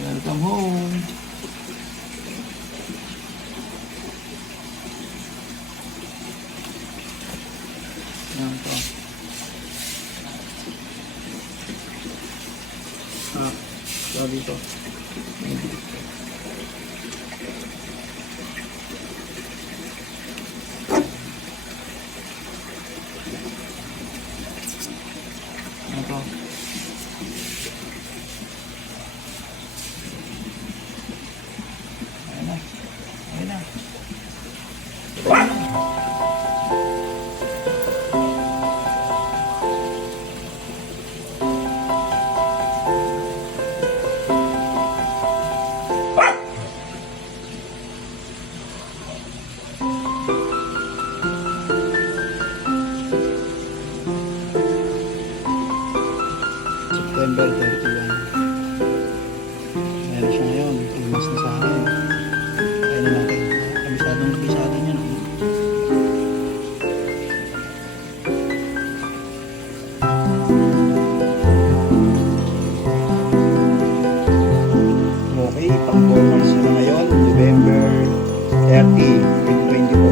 Welcome home. Yan po. Sabi ko. Yan po. Ayan na. Ayan na. September 31. Ayan na siya ngayon. Imas na sa akin. Ayan na natin. Kabisadong kabisado niya. No? Okay, pang-performance na ngayon. November 30, 2024.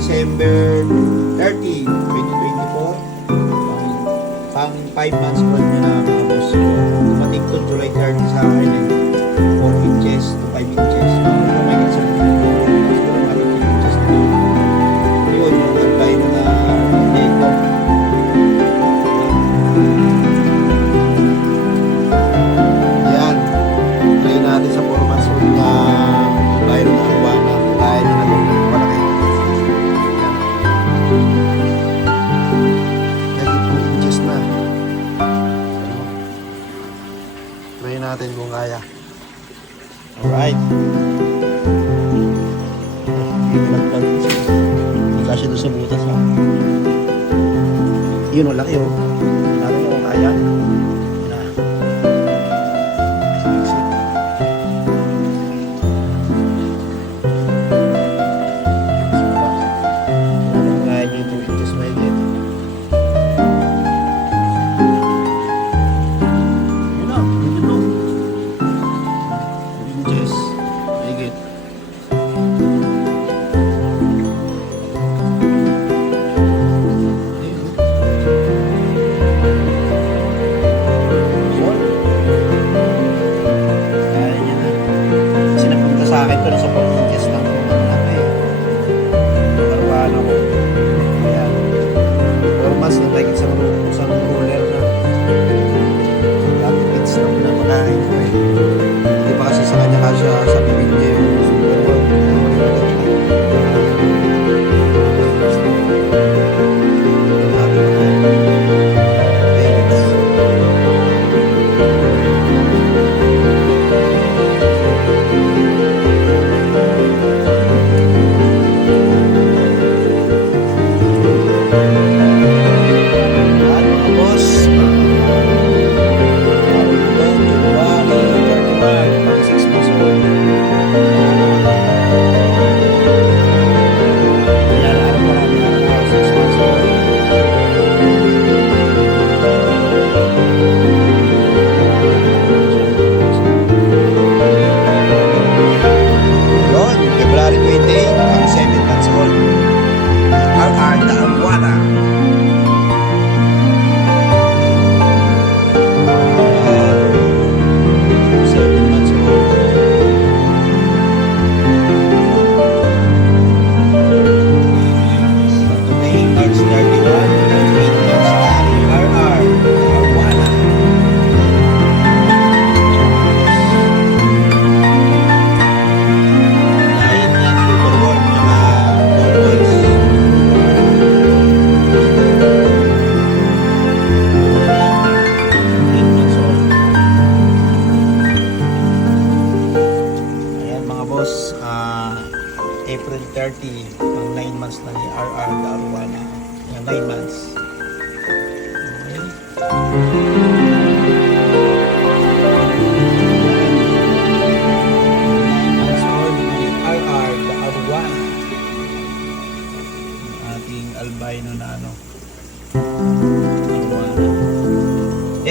December 30, 2024. Pang 5 months old na na mga boss. Dumating to July 30 sa akin eh. 4 inches to 5 inches. May consulting ko. Siguro mga 15 inches na. Yun, mag-buy na birthday ko. Yan. Try natin sa 4 months old na bayro na awana. Kaya na natin palaki. Try natin kung kaya. Alright. Hindi kasi doon sa butas ha. Yun o, laki o. Laki o, kaya. Kaya niyo yung 2 inches may get.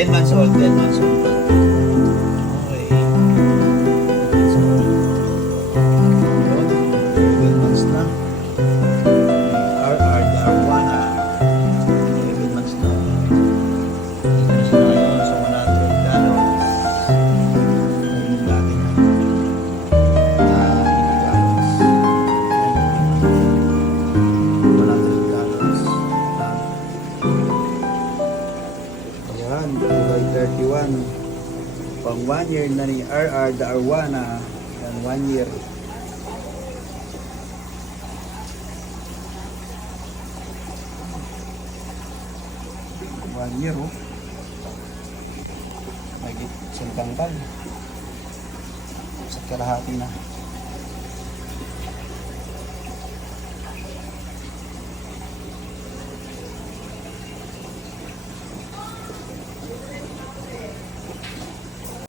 10 months old, 10 months old. Okay. So, yun, 12 months na. RR, the Arwana. 12 months na. Dito na siya ngayon. So, 100 gallons. Ayun natin na. 100 gallons. Ayan, July 31. Pang 1 year na ni RR, the Arwana. Ayan, 1 year. One year, oh. May isang tangkal. Sa kalahati na.